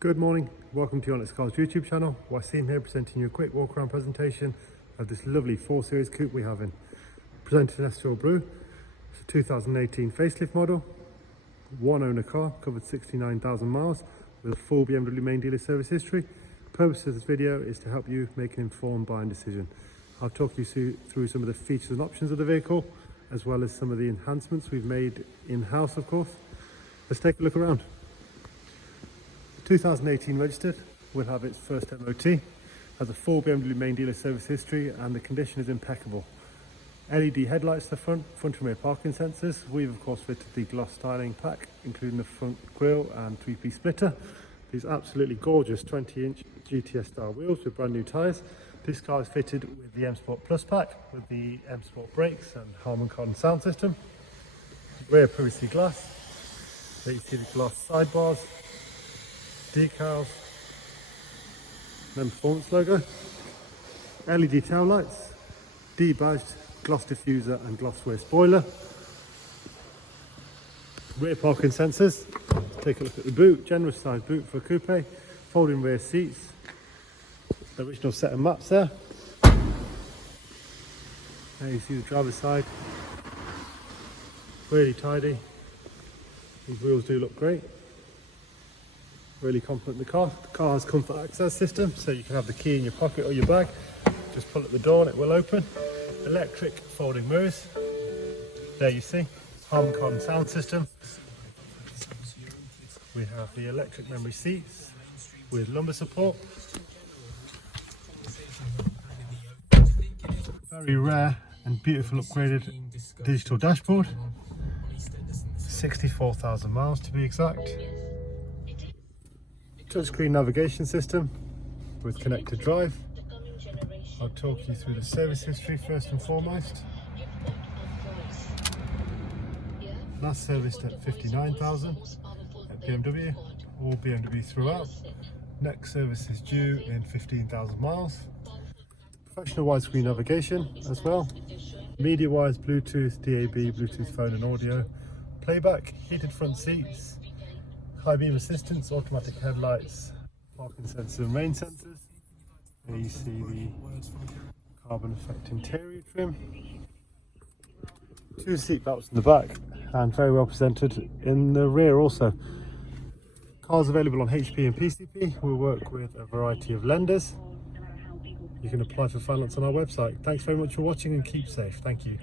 Good morning, welcome to your Onyx Cars YouTube channel. Wasim here presenting you a quick walk around presentation of this lovely 4 Series coupe we have in. Presented in Estoril Blue. It's a 2018 facelift model, one owner car, covered 69,000 miles with a full BMW main dealer service history. The purpose of this video is to help you make an informed buying decision. I'll talk you through some of the features and options of the vehicle, as well as some of the enhancements we've made in-house, of course. Let's take a look around. 2018 registered, will have its first MOT, has a full BMW main dealer service history, and the condition is impeccable. LED headlights to the front and rear parking sensors. We've of course fitted the gloss styling pack, including the front grille and 3-piece splitter. These absolutely gorgeous 20-inch GTS style wheels with brand new tyres. This car is fitted with the M Sport Plus pack with the M Sport brakes and Harman Kardon sound system. Rear privacy glass. There you see the glass sidebars, decals, then performance logo, LED tail lights, debadged gloss diffuser and gloss rear spoiler, rear parking sensors. Let's take a look at the boot. Generous sized boot for a coupe, folding rear seats, the original set of maps there. There you see the driver's side, really tidy. These wheels do look great. Really compliment the car. The car has comfort access system, so you can have the key in your pocket or your bag. Just pull at the door and it will open. Electric folding mirrors. There you see, Harman Kardon sound system. We have the electric memory seats with lumbar support. Very rare and beautiful upgraded digital dashboard. 64,000 miles to be exact. Touchscreen navigation system with connected drive. I'll talk you through the service history first and foremost. Last serviced at 59,000 at BMW, all BMW throughout. Next service is due in 15,000 miles. Professional widescreen navigation as well. Media wise, Bluetooth, DAB, Bluetooth phone and audio. Playback, heated front seats. High beam assistance, automatic headlights, parking sensors and rain sensors. There you see the carbon effect interior trim. 2 seat belts in the back and very well presented in the rear also. Cars available on HP and PCP. We'll work with a variety of lenders. You can apply for finance on our website. Thanks very much for watching and keep safe. Thank you.